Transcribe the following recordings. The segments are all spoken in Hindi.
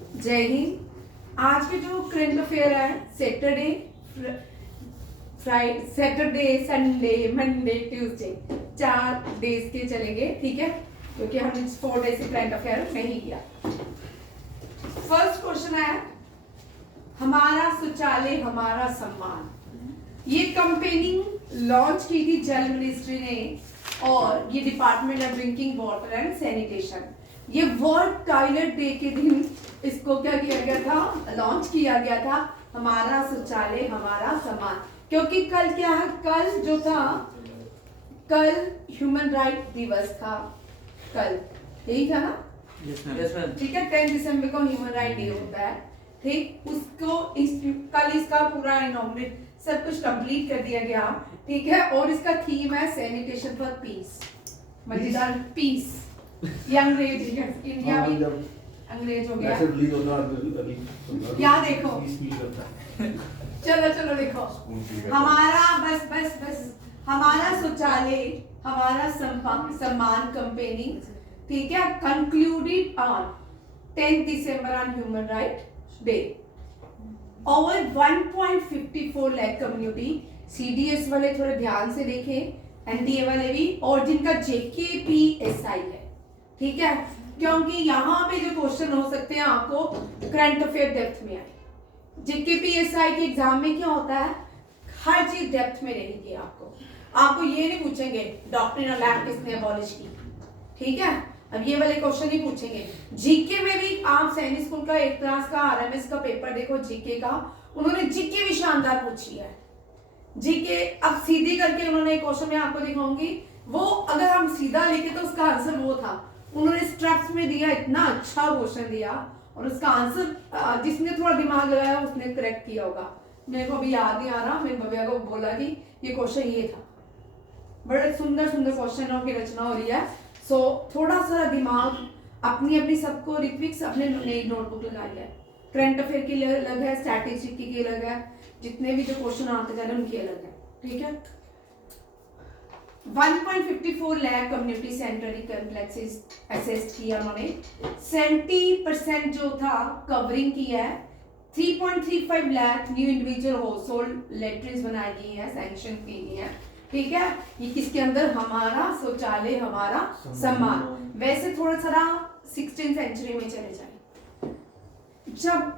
जय हिंद। आज के जो करंट अफेयर है Saturday Sunday Monday Tuesday 4 days के चलेंगे, ठीक है, क्योंकि हमने 4 डेज से करंट अफेयर नहीं किया। फर्स्ट क्वेश्चन है, हमारा शौचालय हमारा सम्मान। ये कंपेनिंग लॉन्च की थी जल मिनिस्ट्री ने, और ये department of drinking water and sanitation. ये वर्ल्ड टॉयलेट डे के दिन इसको क्या किया गया था, लॉन्च किया गया था, हमारा शौचालय हमारा सम्मान। क्योंकि कल क्या है, कल जो था, कल ह्यूमन राइट दिवस था, कल यही था ना, ठीक है, 10 दिसंबर को ह्यूमन राइट डे होता है, ठीक। उसको कल इसका पूरा इनॉग्रेट सब कुछ कंप्लीट कर दिया गया, ठीक है। और इसका थीम है सैनिटेशन फॉर पीस, मजेदार पीस। ये अंग्रेज इंडिया भी अंग्रेज हो गया। यहाँ देखो, चलो देखो, हमारा बस हमारा शौचालय हमारा सम्मान कंपेनी, ठीक है, concluded on 10 December on human right day. Over 1.54 lakh community, CDS वाले थोड़े ध्यान से देखें, एनडीए वाले भी, और जिनका जेकेपीएसआई है, ठीक है, क्योंकि यहाँ पे जो क्वेश्चन हो सकते हैं आपको करंट अफेयर डेप्थ में आए। जेकेपीएसआई के एग्जाम में क्या होता है, हर चीज डेप्थ में रहेगी। आपको ये नहीं पूछेंगे डॉक्ट्रिनल एक्ट किसने अबॉलिश की, ठीक है, अब ये वाले क्वेश्चन ही पूछेंगे। जीके में भी आप सैनिक स्कूल का एक क्लास का आरएमएस का पेपर देखो, जीके का, उन्होंने जीके भी शानदार पूछी है। जीके अब सीधी करके उन्होंने एक क्वेश्चन में आपको दिखाऊंगी, वो अगर हम सीधा लिखे तो उसका आंसर वो था, उन्होंने स्ट्रक्स में दिया, इतना अच्छा क्वेश्चन दिया, और उसका आंसर जिसने थोड़ा दिमाग लगाया उसने करेक्ट किया होगा। मेरे को अभी याद नहीं आ रहा, मेरे भैया को बोला कि ये क्वेश्चन ये था। बड़े सुंदर क्वेश्चनों की रचना हो रही है, सो थोड़ा सा दिमाग अपनी सबको, ऋत्विक अपने नई नोटबुक लगाई है। करंट अफेयर की अलग है, स्ट्रैटेजिक की अलग है, जितने भी जो क्वेश्चन आते जा रहे हैं उनकी अलग है, ठीक है। 1.54 lakh community sanitary complexes assess किया उन्होंने, 70% जो था कवरिंग किया है, 3.35 lakh new individual household latrines बनाई गई है, सैंक्शन की गई है, ठीक है। ये किसके अंदर, हमारा शौचालय हमारा सम्मान। वैसे थोड़ा सा 16th सेंचुरी में चले जाए, जब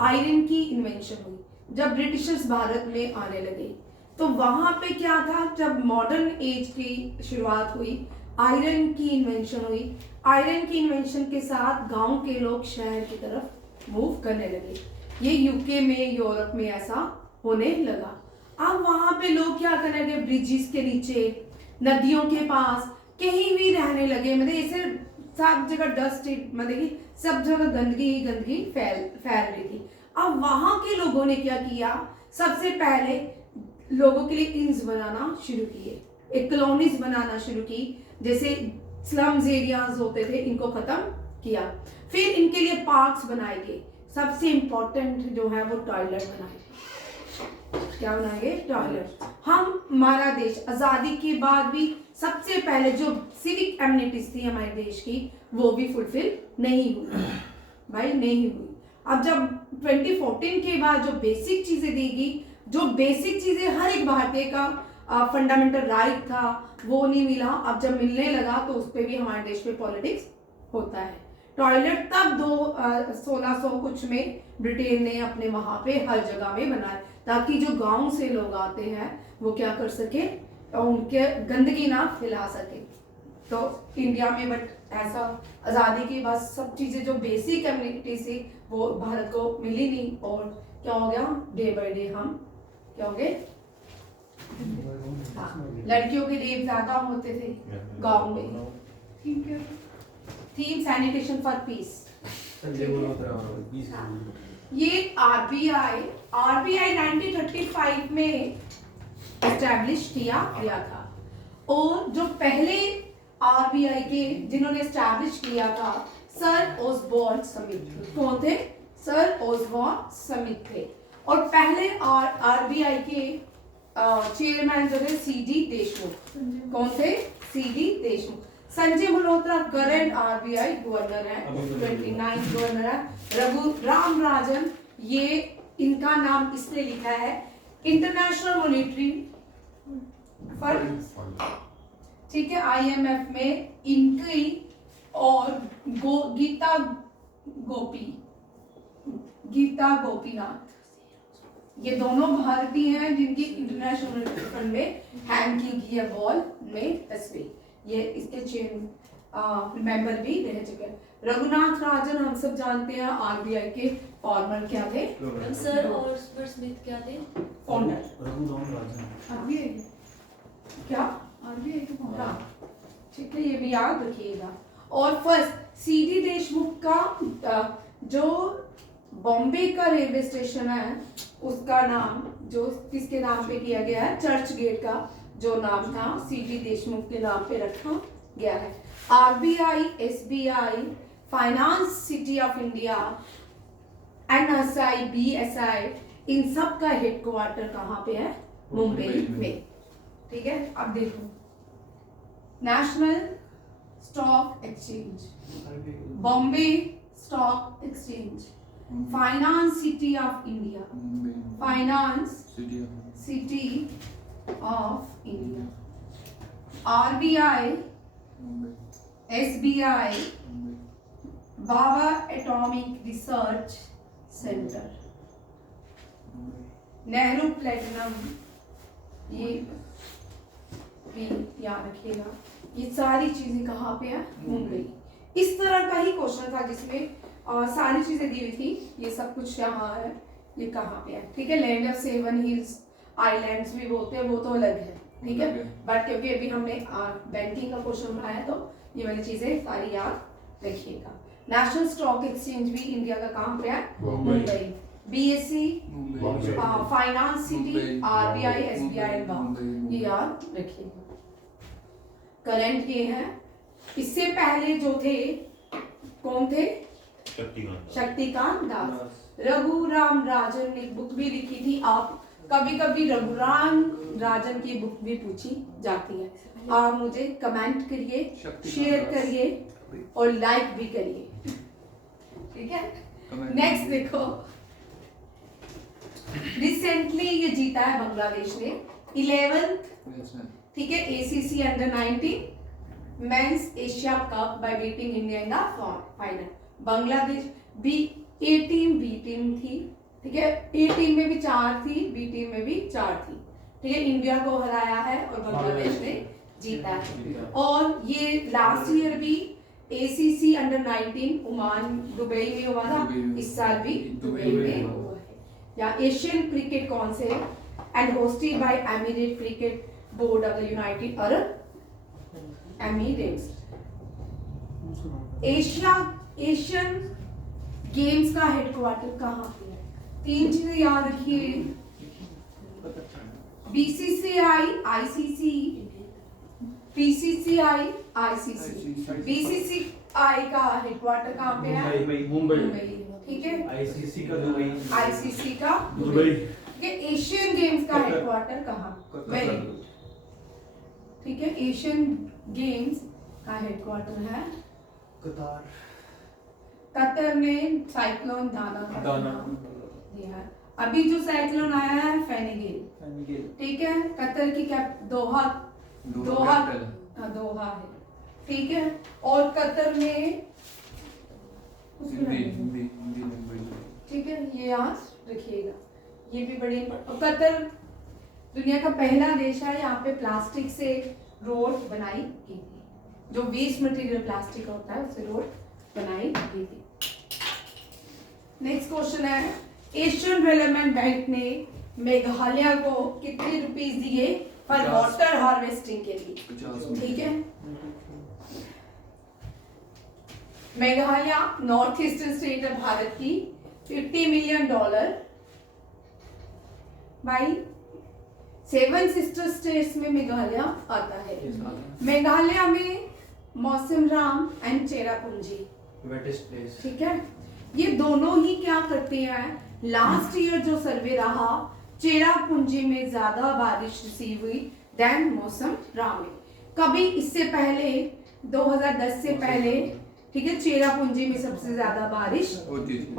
आयरन की इन्वेंशन हुई, जब ब्रिटिशर्स भारत में आने लगे, तो वहां पे क्या था, जब मॉडर्न एज की शुरुआत हुई, आयरन की इन्वेंशन हुई। आयरन की इन्वेंशन के साथ गांव के लोग शहर की तरफ मूव करने लगे। ये यूके में, यूरोप में ऐसा होने लगा। अब वहां पे लोग क्या करने लगे, ब्रिजेस के नीचे, नदियों के पास, कहीं भी रहने लगे। मतलब ऐसे सब जगह डस्ट, मतलब सब जगह गंदगी फैल रही थी। अब वहां के लोगों ने क्या किया, सबसे पहले लोगों के लिए इंस बनाना शुरू किए, एक कॉलोनीज बनाना शुरू की, जैसे स्लम्स एरियाज होते थे, इनको खत्म किया। फिर इनके लिए पार्क्स बनाए गए, सबसे इंपॉर्टेंट जो है वो टॉयलेट बनाए। क्या बनाएंगे, टॉयलेट। हमारा देश आजादी के बाद भी सबसे पहले जो सिविक एमिनिटीज थी हमारे देश की, वो भी फुलफिल नहीं हुई भाई, नहीं हुई। अब जब 2014 के बाद जो बेसिक चीजें देगी, जो बेसिक चीजें हर एक भारतीय का फंडामेंटल राइट था, वो नहीं मिला। अब जब मिलने लगा तो उस पर भी हमारे देश में पॉलिटिक्स होता है। टॉयलेट तब 1600 कुछ में ब्रिटेन ने अपने वहां पे हर जगह में बनाए, ताकि जो गांव से लोग आते हैं वो क्या कर सके, उनके गंदगी ना फैला सके। तो इंडिया में बट ऐसा आज़ादी के बाद सब चीज़ें जो बेसिक कम्युनिटी थी वो भारत को मिली नहीं, और क्या हो गया, डे बाय डे हम क्या हो गए, हाँ, लड़कियों के रेप ज्यादा होते थे गांव में, ठीक है। Theme sanitation for piece. ये आरबीआई 1935 में एस्टैब्लिश किया गया था, और जो पहले आरबीआई के जिन्होंने एस्टैब्लिश किया था, सर ओसबॉर्न स्मिथ। कौन थे, सर ओसबॉर्न स्मिथ थे। और पहले आरबीआई के चेयरमैन जो थे सीडी देशमुख। कौन थे, CD Deshmukh. Sanjay Malhotra current RBI governor है, 29 गवर्नर है। रघु राम राजन, ये इनका नाम इसने लिखा है इंटरनेशनल मॉनेटरी फंड, ठीक है, IMF में इनकी, और गीता गोपीनाथ, ये दोनों भारतीय हैं जिनकी इंटरनेशनल मॉनेटरी फंड में हैंग की गई है वॉल में तस्वीर। ये इसके चेयर मेंबर भी रह चुके हैं। रघुनाथ राजन हम सब जानते हैं आरबीआई के फॉर्मर क्या थे सर, और स्मिथ क्या थे? फाउंडर। रघुराम राजन आरबीआई क्या आरबीआई के फॉर्मर, ठीक है, ये भी याद रखिएगा। और फर्स्ट सीडी देशमुख का जो बॉम्बे का रेलवे स्टेशन है उसका नाम जो किसके नाम पे किया गया है, चर्च गेट का जो नाम था सीडी देशमुख के नाम पे रखा गया है। RBI, SBI, finance city of India, NSI, BSI, इन सब का हेडक्वार्टर कहाँ पे है? मुंबई में, ठीक है। अब देखो national stock exchange, Bombay stock exchange, finance city of India, finance city of India, RBI, SBI, Baba atomic research centre, Nehru platinum, ये भी याद रखिएगा। ये सारी चीजें कहाँ पे है? मुंबई। इस तरह का ही क्वेश्चन था जिसमें सारी चीजें दी हुई थी, ये सब कुछ यहाँ है, ये कहाँ पे है, ठीक है। Land of seven hills, islands भी बोलते हैं, वो तो अलग है, ठीक है। बट क्योंकि अभी हमने बैंकिंग का क्वेश्चन बनाया तो ये वाली चीजें सारी याद रखिएगा। नेशनल स्टॉक एक्सचेंज भी इंडिया का कहाँ पे है? Mumbai. BSc, finance city, RBI, SBI, ये याद रखिएगा। करंट ये है। इससे पहले जो थे कौन थे? शक्तिकांत दास। रघुराम राजन ने बुक भी लिखी थी। आप कभी कभी रघुराम राजन की बुक भी पूछी जाती है। आप मुझे कमेंट करिए, शेयर करिए और लाइक भी करिए, ठीक है। नेक्स्ट देखो, रिसेंटली ये जीता है बांग्लादेश ने 11th, ठीक है, ACC under men's Asia Cup by beating India in the final. Bangladesh B A team, B team थी, ठीक है। ए टीम में भी 4 थी, बी टीम में भी 4 थी, ठीक है। इंडिया को हराया है और बांग्लादेश ने जीता है। और ये लास्ट ईयर भी ACC अंडर-19 ओमान दुबई में हुआ था, इस साल भी दुबई में हुआ है। या Asian cricket council and hosted by emirate cricket board of the United Arab Emirates. Asian games का हेडक्वार्टर कहाँ पे है? 3 चीजें याद रखिए, BCCI, ICC, PCCI, ICC। BCCI का हेडक्वार्टर कहाँ पे है? मुंबई, ठीक है। ICC का दुबई, ICC का दुबई। ये एशियन गेम्स का हेडक्वार्टर कहाँ? वेरी गुड, ठीक है। एशियन गेम्स का हेडक्वार्टर है कतार। कतर में साइक्लोन दाना का नाम दिया है। अभी जो साइक्लोन आया है फेनिगेल, ठीक है। कतर की कैप दोहा है, ठीक है। और कतर में ठीक है, ये याद रखिएगा, ये भी बड़ी। कतर दुनिया का पहला देश है यहाँ पे प्लास्टिक से रोड बनाई गई थी, जो वेस्ट मटेरियल प्लास्टिक होता है उससे रोड बनाई गई थी। नेक्स्ट क्वेश्चन है, एशियन डेवलपमेंट बैंक ने मेघालय को कितने रुपीस दिए फॉर वाटर हार्वेस्टिंग के लिए? ठीक है, मेघालय नॉर्थ ईस्टर्न स्टेट है भारत की, $50 मिलियन बाई 7 सिस्टर स्टेट्स में मेघालय आता है। मेघालय में Mawsynram and Cherrapunji, wettest place, ठीक है। ये दोनों ही क्या करते हैं, लास्ट ईयर जो सर्वे रहा चेरापूंजी में ज्यादा बारिश रिसीव हुई देन मौसम राम में। कभी इससे पहले 2010 से पहले, ठीक है, चेरापूंजी में सबसे ज्यादा बारिश होती थी।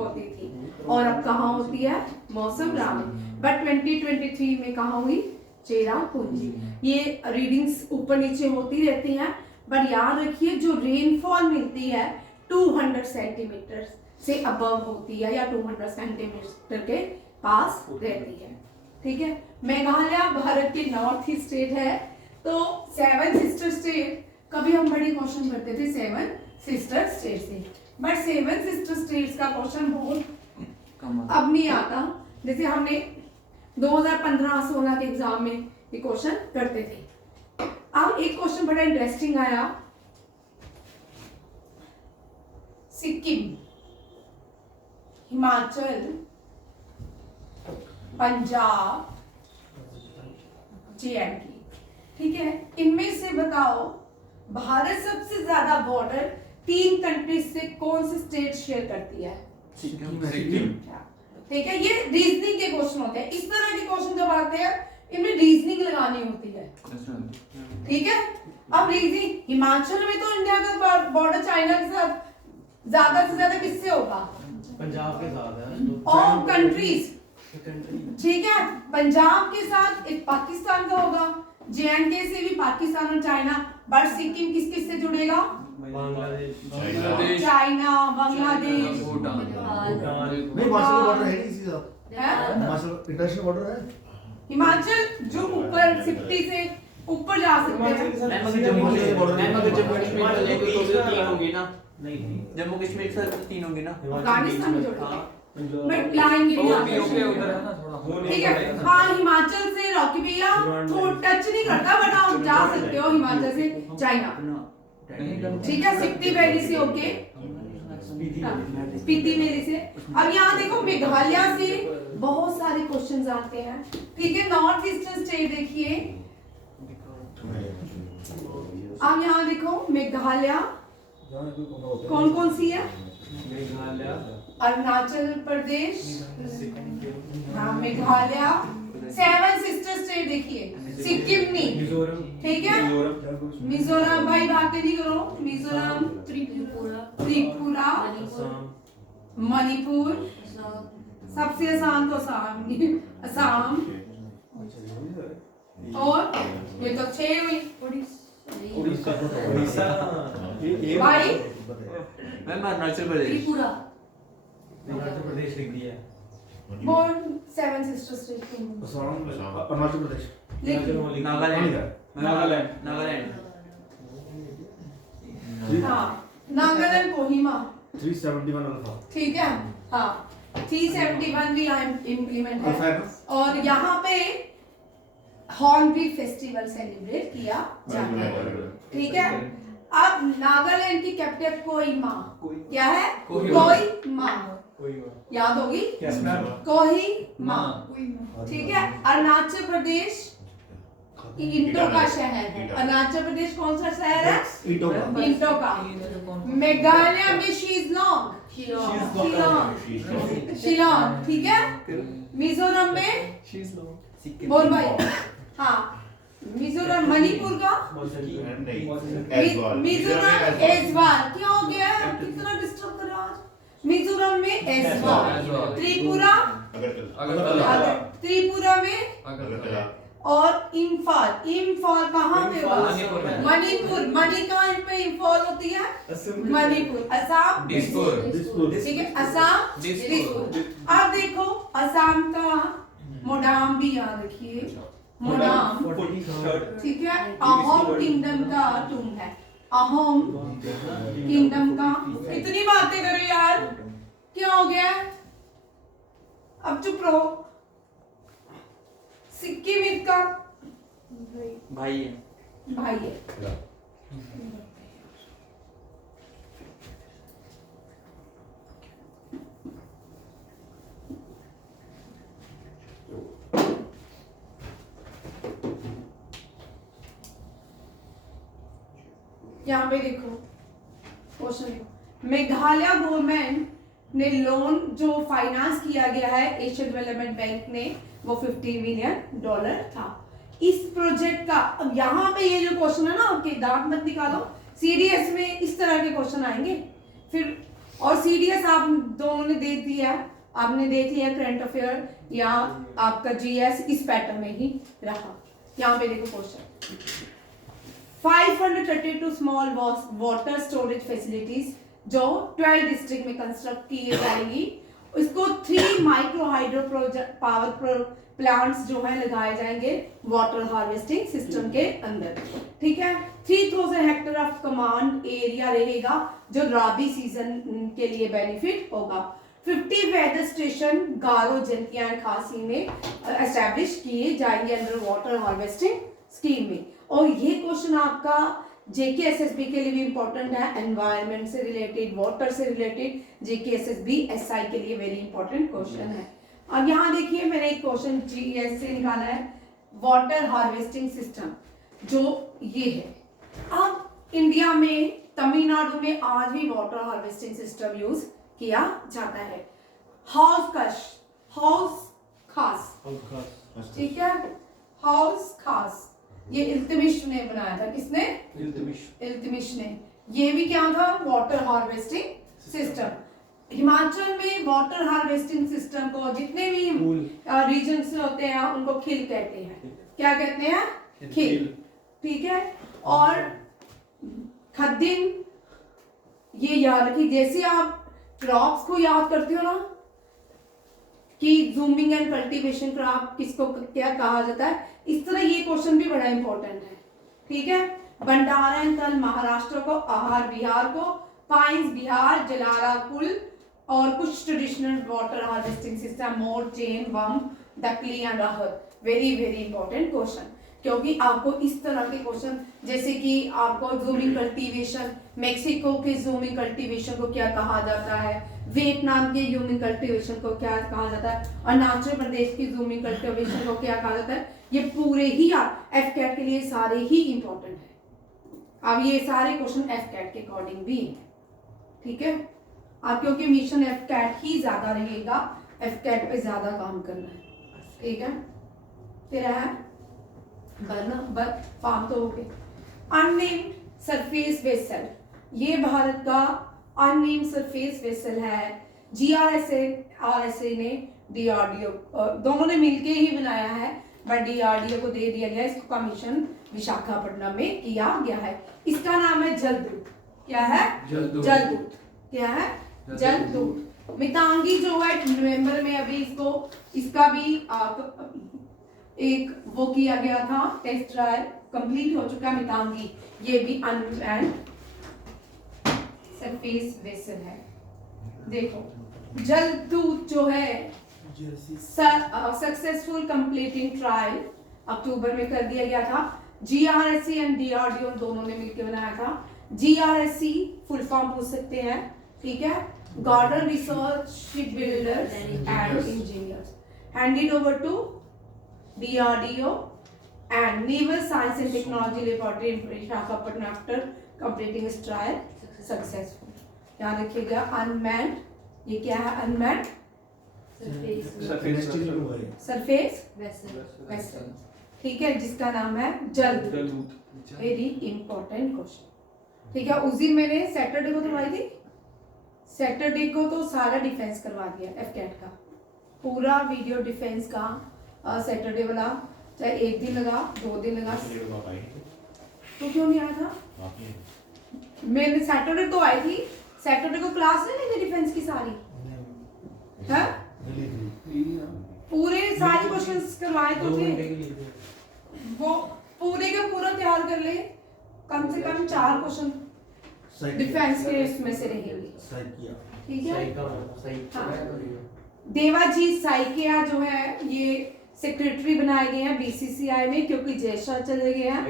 और अब कहाँ होती है? मौसम में। बट 2023 में कहाँ हुई? चेरापूंजी। ये रीडिंग्स ऊपर नीचे होती रहती हैं, बट याद रखिए जो रेनफॉल मिलती है 200 सेंटीमीटर से अबव होती है या 200 सेंटीमीटर के पास रहती है, ठीक है। मेघालय भारत के नॉर्थ ईस्ट स्टेट है। तो 7 सिस्टर स्टेट, कभी हम बड़ी क्वेश्चन करते थे 7 सिस्टर स्टेट से, बट 7 सिस्टर स्टेट्स का क्वेश्चन बहुत अब नहीं आता। जैसे हमने 2015-16 के एग्जाम में ये क्वेश्चन करते थे। अब एक क्वेश्चन बड़ा इंटरेस्टिंग आया, सिक्किम, हिमाचल, पंजाब, JNK, ठीक है, इनमें से बताओ भारत सबसे ज्यादा बॉर्डर 3 कंट्रीज से कौन सी स्टेट शेयर करती है? सिक्किम। ठीक है, ये रीजनिंग के क्वेश्चन होते हैं। इस तरह के क्वेश्चन जब आते हैं इनमें रीजनिंग लगानी होती है, ठीक है। अब रीजनिंग, हिमाचल में तो इंडिया का बॉर्डर चाइना के साथ ज्यादा से ज्यादा किससे होगा? पंजाब के साथ है। और कंट्रीज, ठीक है, पंजाब के साथ एक पाकिस्तान का होगा, JNK से भी पाकिस्तान और चाइना, बट सिक्किम किस किस से जुड़ेगा? बांग्लादेश, चाइना, बांग्लादेश, भूटान। नहीं, हिमाचल का बॉर्डर है नहीं इसी साथ। है? हिमाचल इंटरनेशनल बॉर्डर है। हिमाचल जो ऊपर 60 से ऊपर जा सकते हैं। जम्मू कश्मीर तीन होंगी ना, नहीं जम्मू कश्मीर से 3 होंगी ना। अफगानिस्तान में जोड़ेगा, बट लाएंगे भी यहाँ पे। ठीक है, हाँ, हिमाचल से रॉकी भैया टच नहीं करता, बट आप जा सकते हो हिमाचल से चाइना, ठीक है, सिप्ती वैली से होके, स्पीति वैली से। अब यहाँ देखो मेघालय से बहुत सारे क्वेश्चंस आते हैं, ठीक है। नॉर्थ ईस्टर्न स्टेट देखिए, अब यहाँ देखो मेघालय कौन कौन सी है? मेघालय, अरुणाचल प्रदेश, हाँ, मेघालय। 7 सिस्टर स्टेट देखिए, सिक्किम नहीं, मिजोरम, ठीक है, मिजोरम, भाई बातें नहीं करो, मिजोरम, त्रिपुरा, मणिपुर, सबसे आसान तो असम, और ये तो 6 हुई। उड़ीसा, उड़ीसा, भाई मैं अरुणाचल प्रदेश। त्रिपुरा, अरुणाचल प्रदेश लिख दिया। बोल 7 सिस्टर स्टेट की असम, अरुणाचल प्रदेश, नागालैंड, नागालैंड। हाँ, नागालैंड, कोहिमा, 371 अल्फा। ठीक है, हाँ, 371 भी यहाँ इम्प्लीमेंट है। और यहाँ पे हॉर्नबिल फेस्टिवल सेलिब्रेट किया जाता है, ठीक है। अब नागालैंड की कैपिटल कोहिमा, क्या है? कोहिमा, याद होगी, कोहिमा, ठीक है। अरुणाचल प्रदेश इंटो का शहर है। अरुणाचल प्रदेश कौन सा शहर है? इंटो का। मेघालय में शिलांग, शिलांग, ठीक है। मिजोरम में बोल भाई, हाँ, मिजोरम, मणिपुर का मिजोरम ऐजवाल, क्या हो गया? कितना डिस्टर्ब कर रहा आज। मिजोरम में ऐजवाल, त्रिपुरा, त्रिपुरा में, और इम्फाल, इम्फाल कहाँ पे होगा? मणिपुर, मणि कहाँ पे इम्फाल होती है? मणिपुर। असम, ठीक है, असम, दिसपुर। अब देखो असम का मोडाम भी याद रखिए, मोडाम, ठीक है। अहोम किंगडम का टूम है, अहोम किंगडम का। कितनी बातें करो यार, क्या हो गया? अब चुप रहो। सिक्किम इसका भाई है, भाई है। यहाँ पे देखो क्वेश्चन, मेघालय गवर्नमेंट ने लोन जो फाइनेंस किया गया है एशियन डेवलपमेंट बैंक ने, वो $50 मिलियन था। इस प्रोजेक्ट का, अब यहाँ पे ये जो क्वेश्चन है ना, आपके दांत मत निकालो, CDS में इस तरह के क्वेश्चन आएंगे फिर। और CDS आप दोनों ने दे दिया, आपने देख लिया करंट अफेयर या आपका GS इस पैटर्न में ही रहा। यहाँ पे देखो question 532 small water storage facilities जो 12 डिस्ट्रिक्ट में कंस्ट्रक्ट की जाएंगी, इसको 3 माइक्रो हाइड्रो पावर प्लांट्स जो है लगाए जाएंगे वाटर हार्वेस्टिंग सिस्टम के अंदर, ठीक है। 3000 हेक्टेयर ऑफ कमांड एरिया रहेगा जो राबी सीजन के लिए बेनिफिट होगा। 50 weather station Garo Jaintia and खासी में एस्टैब्लिश किए जाएंगे अंडर वाटर हार्वेस्टिंग स्कीम में। और ये क्वेश्चन आपका JKSSB के लिए भी इंपॉर्टेंट है, एनवायरनमेंट से रिलेटेड, वाटर से रिलेटेड JKSSB SI के लिए वेरी इंपॉर्टेंट क्वेश्चन है। अब यहाँ देखिए मैंने एक क्वेश्चन GS से निकाला है, वाटर हार्वेस्टिंग सिस्टम जो ये है। अब इंडिया में तमिलनाडु में आज भी वाटर हार्वेस्टिंग सिस्टम यूज किया जाता है। हाउस खास, ठीक है, हाउस खास ये इल्तुतमिश ने बनाया था। किसने? इल्तुतमिश ने। ये भी क्या था? Water harvesting system. हिमाचल में वाटर हार्वेस्टिंग सिस्टम को जितने भी रीजन्स होते हैं उनको खिल कहते हैं। क्या कहते हैं? खिल, ठीक है। और खद्दिन ये याद रखिए, जैसे आप क्रॉप्स को याद करते हो ना कि जूमिंग एंड कल्टीवेशन क्रॉप किसको क्या कहा जाता है, इस तरह ये क्वेश्चन भी बड़ा इंपॉर्टेंट है, ठीक है। भंडारा एंड तल महाराष्ट्र को, आहार बिहार को, पाइन्स बिहार, जलारा कुल और कुछ ट्रेडिशनल वाटर हार्वेस्टिंग सिस्टम मोर चेन वम डकली एंड राहत। वेरी वेरी इंपॉर्टेंट क्वेश्चन, क्योंकि आपको इस तरह के क्वेश्चन जैसे कि आपको जूमिंग कल्टीवेशन, मेक्सिको के जूमिंग कल्टीवेशन को क्या कहा जाता है, वियतनाम के जूमिंग कल्टीवेशन को क्या कहा जाता है, अरुणाचल प्रदेश की जूमिंग कल्टीवेशन को क्या कहा जाता है, ये पूरे ही FCAT के लिए सारे ही इंपॉर्टेंट है। अब ये सारे क्वेश्चन FCAT के अकॉर्डिंग भी है, ठीक है। अब क्योंकि मिशन FCAT ही ज्यादा रहेगा, FCAT पे ज्यादा काम करना है, ठीक है। फिर है फार्म तो हो गए। अननेम्ड सरफेस वेसल, ये भारत का अननेम्ड सरफेस वेसल है। RSA ने DRDO दोनों ने मिलके ही बनाया है, बट DRDO को दे दिया गया, इसको कमीशन विशाखापट्टनम में किया गया है। इसका नाम है जलदूत। क्या है? जलदूत। क्या है? जलदूत। मितांगी जो है नवंबर में अभी इसका भी एक वो किया गया था, टेस्ट ट्रायल कंप्लीट हो चुका है मितांगी। ये भी अनमैन्ड सरफेस वेसल है। देखो जलदूत जो है सक्सेसफुल कंप्लीटिंग ट्रायल अक्टूबर में कर दिया गया था। GRSC एंड DRDO दोनों ने मिलकर बनाया था। GRSC फुल फॉर्म पूछ सकते हैं, ठीक है, Garden research ship builders and engineers, handed over to DRDO and Naval Science and Technology Laboratory in Visakhapatnam after completing its trial successful। याद रखिएगा अनमैन्ड, ये क्या है? अनमैन्ड सरफेस वेसल, ठीक है, जिसका नाम है जलदूत। वेरी इंपॉर्टेंट क्वेश्चन, ठीक है। उस दिन मैंने सैटरडे को करवाई थी, सैटरडे को तो सारा डिफेंस करवा दिया FCAT का, पूरा वीडियो डिफेंस का सैटरडे वाला, चाहे 1 दिन लगा 2 दिन लगा। तो क्यों नहीं आया था? मैंने सैटरडे तो आई थी, सैटरडे को क्लास नहीं ली थी डिफेंस की सारी है, पूरे सारे क्वेश्चंस करवाए तो थे, वो पूरे का पूरा तैयार कर ले, कम से कम 4 क्वेश्चन डिफेंस के इसमें से रहेंगे, ठीक है। देवाजीत साइकिया जो है ये सेक्रेटरी बनाए गए हैं BCCI में, क्योंकि जयशाह चले गए हैं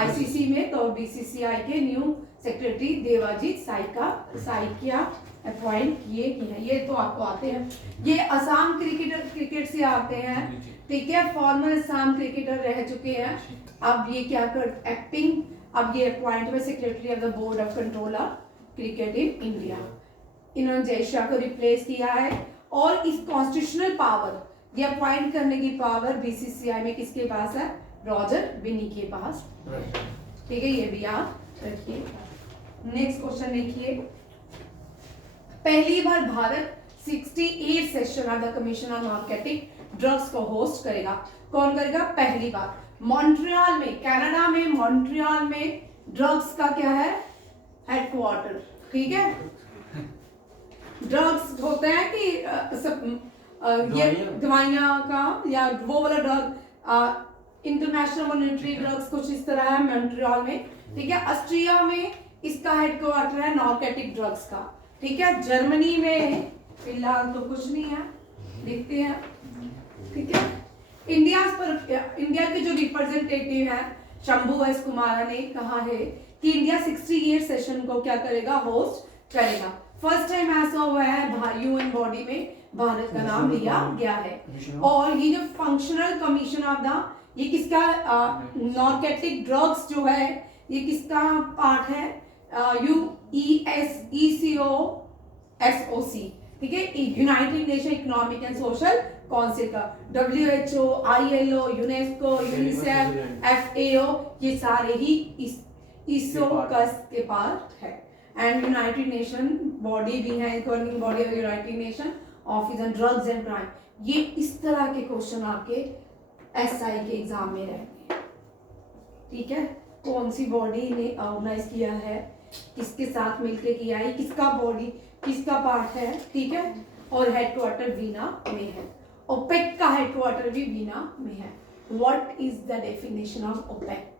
ICC में, तो BCCI के new secretary Devajit Saikia appoint किए हैं। ये तो आपको आते हैं, ये असम क्रिकेट से आते हैं, ठीक है, फॉर्मर असम क्रिकेटर रह चुके हैं। अब ये क्या कर एक्टिंग, अब ये अपॉइंट हुए secretary of the board of control of cricket in India. इन्होंने जयशाह को रिप्लेस किया है। और इस कॉन्स्टिट्यूशनल पावर, ये अपॉइंट करने की पावर BCCI में किसके पास है? रॉजर बिनी के पास, ठीक है, ये भी याद रखिए। नेक्स्ट क्वेश्चन देखिए, पहली बार Bharat 68 session of the commission on narcotic drugs को होस्ट करेगा। कौन करेगा? पहली बार मॉन्ट्रियल में, कनाडा में मॉन्ट्रियल में ड्रग्स का क्या है? हेडक्वार्टर। ठीक है, ड्रग्स होते हैं कि ये दवाइयाँ का या वो वाला ड्रग इंटरनेशनल मॉनिटरी ड्रग्स कुछ इस तरह है मॉन्ट्रियल में। ठीक है, ऑस्ट्रिया में इसका हेडक्वार्टर है नार्कोटिक ड्रग्स का। ठीक है, जर्मनी में फिलहाल तो कुछ नहीं है, देखते हैं। ठीक है, इंडिया के जो रिप्रेजेंटेटिव है शंभू एस कुमार ने कहा है कि इंडिया 68 सेशन को क्या करेगा? होस्ट करेगा। फर्स्ट टाइम ऐसा हुआ है यूएन बॉडी में भारत का नाम लिया गया है। और ये जो फंक्शनल कमीशन ऑफ द, ये किसका नार्कोटिक ड्रग्स जो है ये किसका पार्ट है? UNESCOC। ठीक है, United nation economic and social council का, WHO, ILO, UNESCO, UNICEF, FAO, ये सारे ही ISOCUS के पार्ट है। एंड यूनाइटेड नेशन बॉडी भी है, governing body of United nation office on drugs and crime. ये इस तरह के क्वेश्चन आपके SI के एग्जाम में रहेंगे। ठीक है, कौन सी बॉडी ने ऑर्गेनाइज किया है, किसके साथ मिलकर किया है, किसका बॉडी किसका पार्ट है। ठीक है, और हेडक्वार्टर वीना में है। ओपेक का हेडक्वार्टर भी वीना में है। What is the definition of OPEC?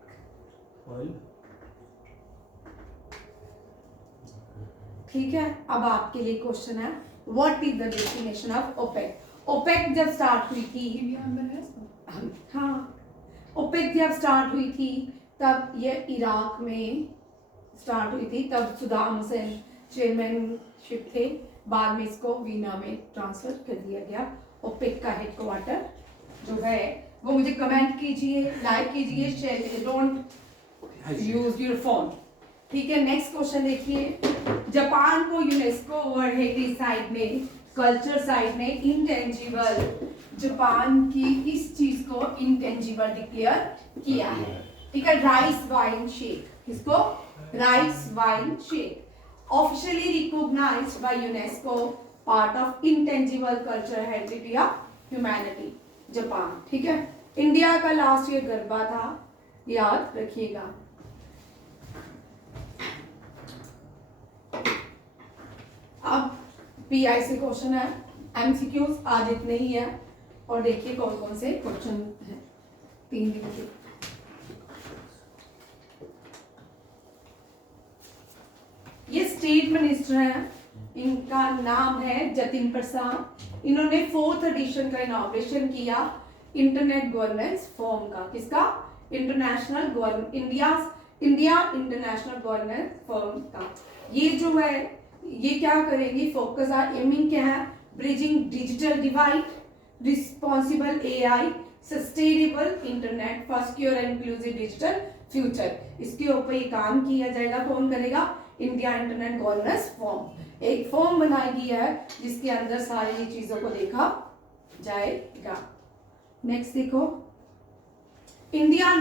ठीक है, अब आपके लिए क्वेश्चन है, what is the definition of OPEC? OPEC जब स्टार्ट हुई थी, हाँ, ओपेक जब स्टार्ट हुई थी तब ये इराक में स्टार्ट हुई थी, तब सद्दाम हुसैन चेयरमैनशिप थे, बाद में इसको वीना में ट्रांसफर कर दिया गया। ओपेक का हेडक्वार्टर जो है वो मुझे कमेंट कीजिए, लाइक कीजिए, शेयर कीजिए, डोंट यूज योर फोन। ठीक है, नेक्स्ट क्वेश्चन देखिए, जापान को यूनेस्को वर्ल्ड हेरिटेज साइट ने, कल्चर साइट ने इंटेंजिबल, जापान की इस चीज को इंटेंजिबल डिक्लेयर किया है। ठीक है, राइस वाइन शेक, किसको? Rice wine sake officially recognised by UNESCO, part of intangible culture heritage of humanity, Japan. ठीक है, इंडिया का लास्ट ईयर गरबा था, याद रखिएगा। अब PI से क्वेश्चन है, MCQs आज इतने ही है, और देखिए कौन कौन से क्वेश्चन हैं 3 दिन के। ये स्टेट मिनिस्टर हैं, इनका नाम है जतिन प्रसाद। इन्होंने 4th एडिशन का इनॉग्रेशन किया इंटरनेट गवर्नेंस फोरम का। किसका? इंडिया इंटरनेशनल गवर्नेंस फोरम का। ये जो है ये क्या करेंगी? फोकस आर एमिंग क्या है? Bridging digital divide, responsible AI, sustainable internet for secure and inclusive digital future. इसके ऊपर ये काम किया जाएगा। कौन करेगा? इंडिया इंटरनेट गवर्नेंस फॉर्म, एक फॉर्म बनाई गई है जिसके अंदर सारी चीजों को देखा जाएगा। नेक्स्ट देखो, इंडिया और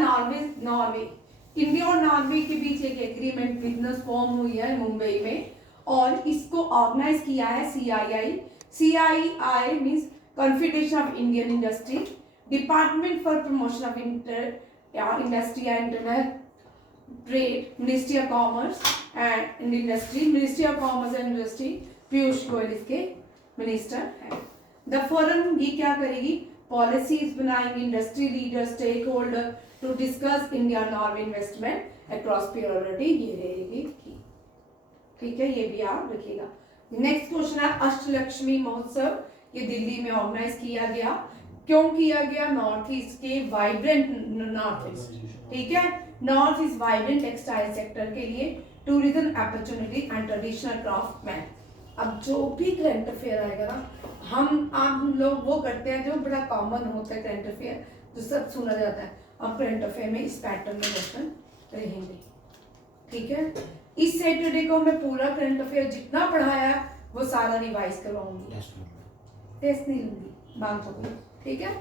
नॉर्वे के बीच एक एग्रीमेंट बिजनेस फॉर्म हुई है मुंबई में, और इसको ऑर्गेनाइज किया है CII means confederation of Indian industry, department for promotion of industry and internet trade, ministry of commerce and industry, ministry of commerce and industry, Piyush Goyal इसके मिनिस्टर है। द फोरम ये क्या करेगी? पॉलिसीज बनाएंगे, industry leader, stakeholder to discuss India Norway investment across priority, ये रहेगी। ठीक है, ये भी आप रखिएगा। नेक्स्ट क्वेश्चन है अष्टलक्ष्मी महोत्सव, ये दिल्ली में ऑर्गेनाइज किया गया। क्यों किया गया? नॉर्थ ईस्ट के वाइब्रेंट नॉर्थ ईस्ट, ठीक है, north east vibrant textile sector के लिए, tourism opportunity and traditional craftsman. अब जो भी करंट अफेयर आएगा ना, हम लोग वो करते हैं जो बड़ा कॉमन होता है करंट अफेयर, जो सब सुना जाता है। अब करंट अफेयर में इस पैटर्न में क्वेश्चन रहेंगे। ठीक है, इस सैटरडे को मैं पूरा करंट अफेयर जितना पढ़ाया है वो सारा रिवाइज करवाऊंगी, टेस्ट नहीं लूंगी बात होगी। ठीक है,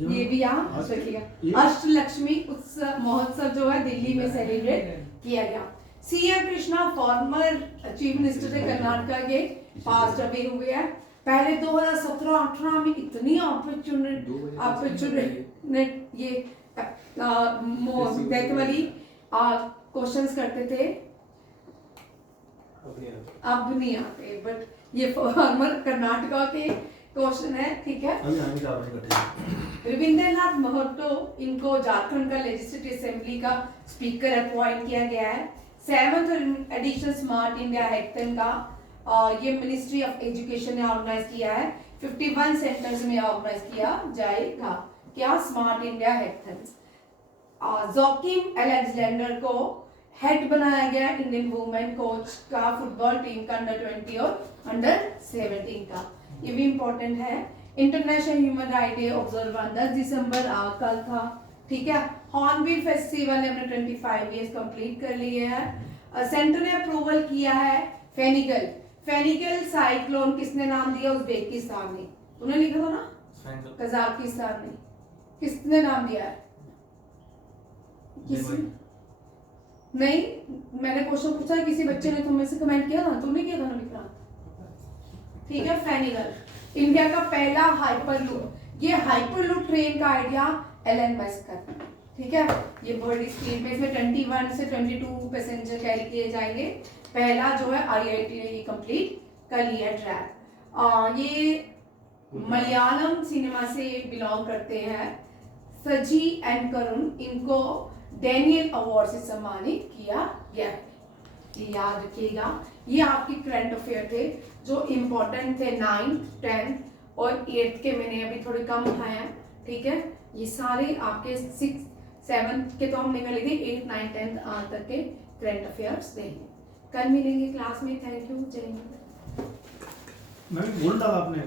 ये भी यहाँ रखिएगा। अष्टलक्ष्मी उत्सव महोत्सव जो है दिल्ली में सेलिब्रेट किया गया। CM Krishna former chief minister थे कर्नाटका के, पास्ट अवे हुए हैं। पहले 2017-18 में इतनी अपॉर्चुनिटी ये डेथ वाली क्वेश्चंस करते थे, अब नहीं आते, बट ये फॉर्मर कर्नाटका के क्वेश्चन है, ठीक है। अभी आने का आपने कटे रविंद्रनाथ महतो, इनको झारखंड का लेजिस्लेटिव असेंबली का स्पीकर अपॉइंट किया गया है। 7th addition smart India hackathon का ये मिनिस्ट्री ऑफ एजुकेशन ने ऑर्गेनाइज किया है। 51 सेंटर्स में ऑर्गेनाइज किया जाएगा क्या smart India hackathon. Joachim Alexander को हेड बनाया गया इंडियन वुमेन कोच का फुटबॉल टीम का अंडर 20 और अंडर 17 का, ये भी इम्पोर्टेंट है। International human right day observe 10 दिसंबर कल था, ठीक है। हॉर्नबिल फेस्टिवल ने अपने 25 इयर्स कंप्लीट कर लिए हैं। सेंटर ने अप्रूवल किया है फेनिकल साइक्लोन किसने नाम दिया? उज्बेकिस्तान ने, तूने लिखा था ना, कजाकिस्तान ने, किसने नाम दिया है? किसी नहीं, मैंने क्वेश्चन पूछा है, किसी बच्चे ने तुम्हें से कमेंट किया ना, तुमने किया था ना विक्रांत, ठीक है। फेनिकल इंडिया का पहला हाइपरलूप, ये हाइपरलूप ट्रेन का आइडिया एलन मस्क का, ठीक है। ये बड़ी स्पीड में, इसमें 21 से 22 पैसेंजर कैरी किए जाएंगे। पहला जो है IIT ने ये कंप्लीट कर लिया ट्रैक। ये मलयालम सिनेमा से बिलोंग करते हैं। सजी एंड करुण, इनको डैनियल अवार्ड से सम्मानित किया गया है, ये याद रखिएगा। ये आपके करंट अफेयर थे जो इम्पोर्टेंट थे 9th, 10th और 8th के, मैंने अभी थोड़े कम उठाए हैं, ठीक है। ये सारे आपके 6th, 7th के तो हमने कर लिए थे, 8th, 9th, 10th तक के करंट अफेयर्स देंगे। कल मिलेंगे क्लास में, थैंक यू, जय हिंद। मैं बोल डाला आपने।